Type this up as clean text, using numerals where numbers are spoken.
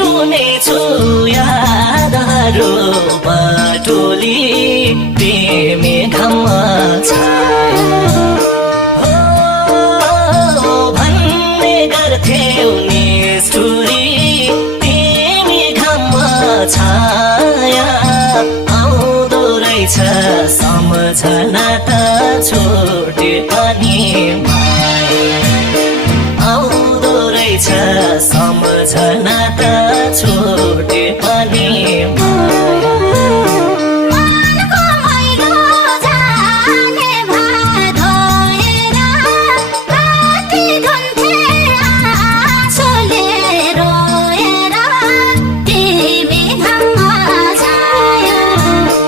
रुनेछु यादहरू बटोली तिमी घाममा छाया हो भन्ने गर्थ्यौ निष्ठुरी तिमी घाममा छाया आउँदो रहेछ सम्झना त छोटे पनि माया आउँदो रहेछ सम्झना त छोटे